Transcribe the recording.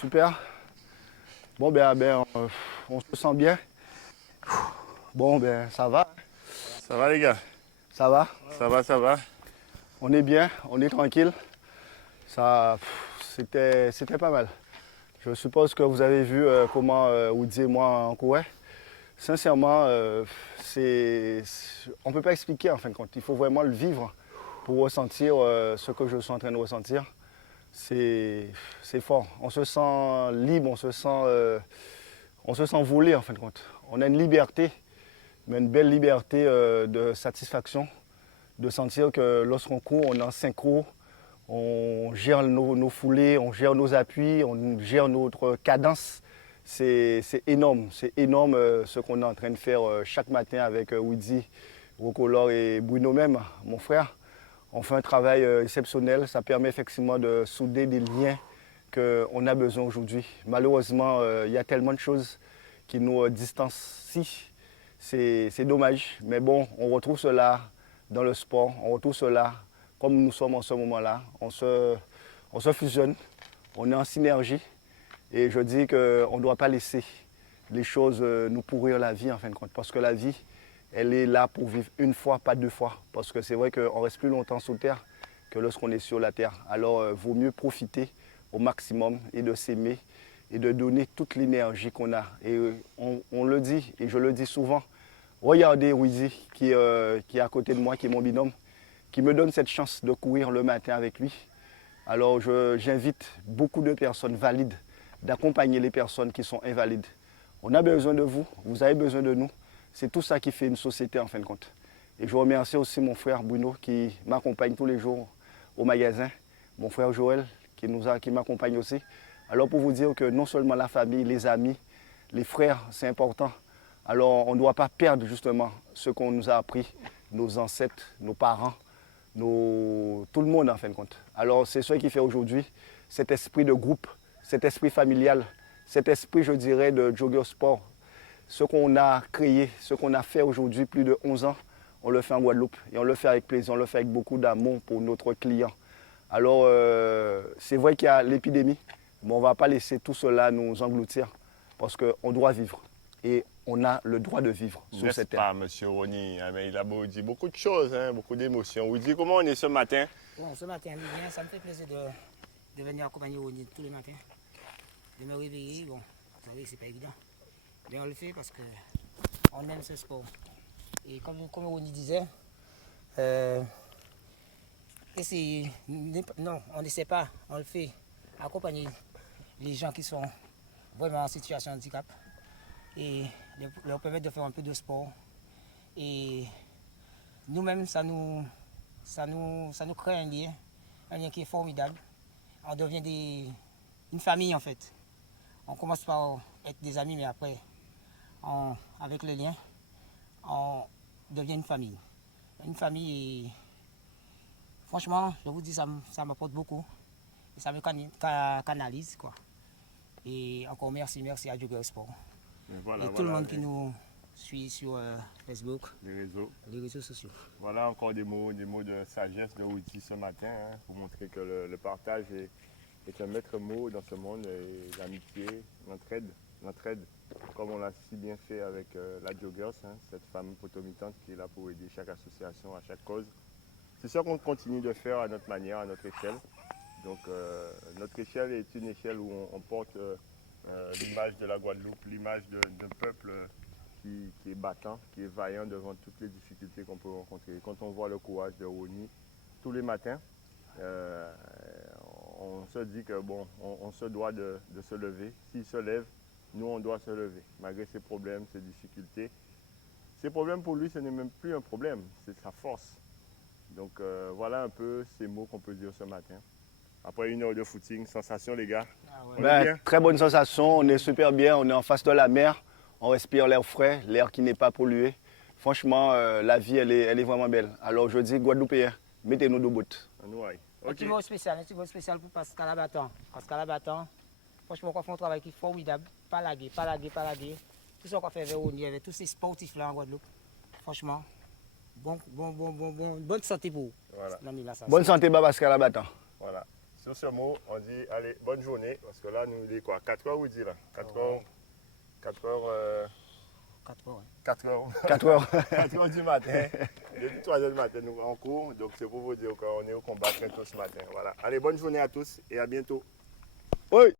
Super. Bon, on se sent bien. Bon, ça va. Ça va les gars? Ça va. Ça va. On est bien, on est tranquille. Ça, c'était pas mal. Je suppose que vous avez vu comment Woody et moi on courait. Sincèrement, on ne peut pas expliquer en fin de compte. Il faut vraiment le vivre pour ressentir ce que je suis en train de ressentir. C'est fort. On se sent libre, on se sent voler en fin de compte. On a une liberté, mais une belle liberté de satisfaction, de sentir que lorsqu'on court, on est en synchro, on gère nos foulées, on gère nos appuis, on gère notre cadence. C'est énorme ce qu'on est en train de faire chaque matin avec Woody, Rocolor et Bruno même, mon frère. On fait un travail exceptionnel, ça permet effectivement de souder des liens qu'on a besoin aujourd'hui. Malheureusement, il y a tellement de choses qui nous distancient. C'est dommage, mais bon, on retrouve cela dans le sport, on retrouve cela comme nous sommes en ce moment-là. On se fusionne, on est en synergie et je dis qu'on ne doit pas laisser les choses nous pourrir la vie en fin de compte, parce que la vie, elle est là pour vivre une fois, pas deux fois. Parce que c'est vrai qu'on reste plus longtemps sous terre que lorsqu'on est sur la terre. Alors, vaut mieux profiter au maximum et de s'aimer et de donner toute l'énergie qu'on a. Et on le dit, et je le dis souvent, regardez Woody qui est à côté de moi, qui est mon binôme, qui me donne cette chance de courir le matin avec lui. Alors, j'invite beaucoup de personnes valides d'accompagner les personnes qui sont invalides. On a besoin de vous, vous avez besoin de nous. C'est tout ça qui fait une société en fin de compte. Et je remercie aussi mon frère Bruno qui m'accompagne tous les jours au magasin. Mon frère Joël qui m'accompagne aussi. Alors pour vous dire que non seulement la famille, les amis, les frères, c'est important. Alors on ne doit pas perdre justement ce qu'on nous a appris, nos ancêtres, nos parents, tout le monde en fin de compte. Alors c'est ce qui fait aujourd'hui cet esprit de groupe, cet esprit familial, cet esprit je dirais de jogger sport. Ce qu'on a créé, ce qu'on a fait aujourd'hui, plus de 11 ans, on le fait en Guadeloupe et on le fait avec plaisir, on le fait avec beaucoup d'amour pour notre client. Alors, c'est vrai qu'il y a l'épidémie, mais on ne va pas laisser tout cela nous engloutir parce qu'on doit vivre et on a le droit de vivre sur cette terre. N'est-ce pas, M. Rony? Il a dit beaucoup de choses, hein, beaucoup d'émotions. Vous dites comment on est ce matin? Bon, ce matin, bien, ça me fait plaisir de venir accompagner Rony tous les matins. De me réveiller, bon, vous savez, c'est pas évident. Mais on le fait parce qu'on aime ce sport. Et comme Rony disait, non, on n'essaie pas, on le fait. Accompagner les gens qui sont vraiment en situation de handicap et leur permettre de faire un peu de sport. Et nous-mêmes, ça nous crée un lien qui est formidable. On devient une famille en fait. On commence par être des amis, mais après, avec le lien, on devient une famille. Une famille, et franchement, je vous dis, ça m'apporte beaucoup. Et ça me canalise, quoi. Et encore merci à Jogger Sport. Voilà, et tout le monde qui nous suit sur Facebook, les réseaux sociaux. Voilà encore des mots de sagesse de Woody ce matin, hein, pour montrer que le partage est un maître mot dans ce monde, l'amitié, l'entraide, comme on l'a si bien fait avec la Joggers, hein, cette femme potomitante qui est là pour aider chaque association à chaque cause. C'est ça qu'on continue de faire à notre manière, à notre échelle. Donc notre échelle est une échelle où on porte l'image de la Guadeloupe, l'image d'un peuple qui est battant, qui est vaillant devant toutes les difficultés qu'on peut rencontrer. Et quand on voit le courage de Rony tous les matins, on se dit que bon, on se doit de se lever. S'il se lève, nous on doit se lever, malgré ses problèmes, ses difficultés. Ces problèmes pour lui, ce n'est même plus un problème, c'est sa force. Donc voilà un peu ces mots qu'on peut dire ce matin. Après une heure de footing, sensation les gars? Très bonne sensation, on est super bien, on est en face de la mer, on respire l'air frais, l'air qui n'est pas pollué. Franchement, la vie, elle est vraiment belle. Alors je dis, Guadeloupéens, mettez-nous debout. Un petit mot spécial pour Pascal Abattant. Pascal Abattant, franchement, on fait un travail qui est formidable. Pas laguer. Tout ce qu'on fait avec Rony, avec tous ces sportifs-là en Guadeloupe. Franchement, bonne santé pour vous. Voilà. Bonne santé, Pascal Abattant. Voilà. Sur ce mot, on dit allez, bonne journée. Parce que là, nous, il est quoi? 4 heures, vous dites là? 4 heures. 4 heures. 4 heures. 4 heures. 4 heures. 4 heures du matin. Depuis 3 heures du matin, nous en cours. Donc, c'est pour vous dire qu'on est au combat très tôt ce matin. Voilà. Allez, bonne journée à tous et à bientôt. Oui.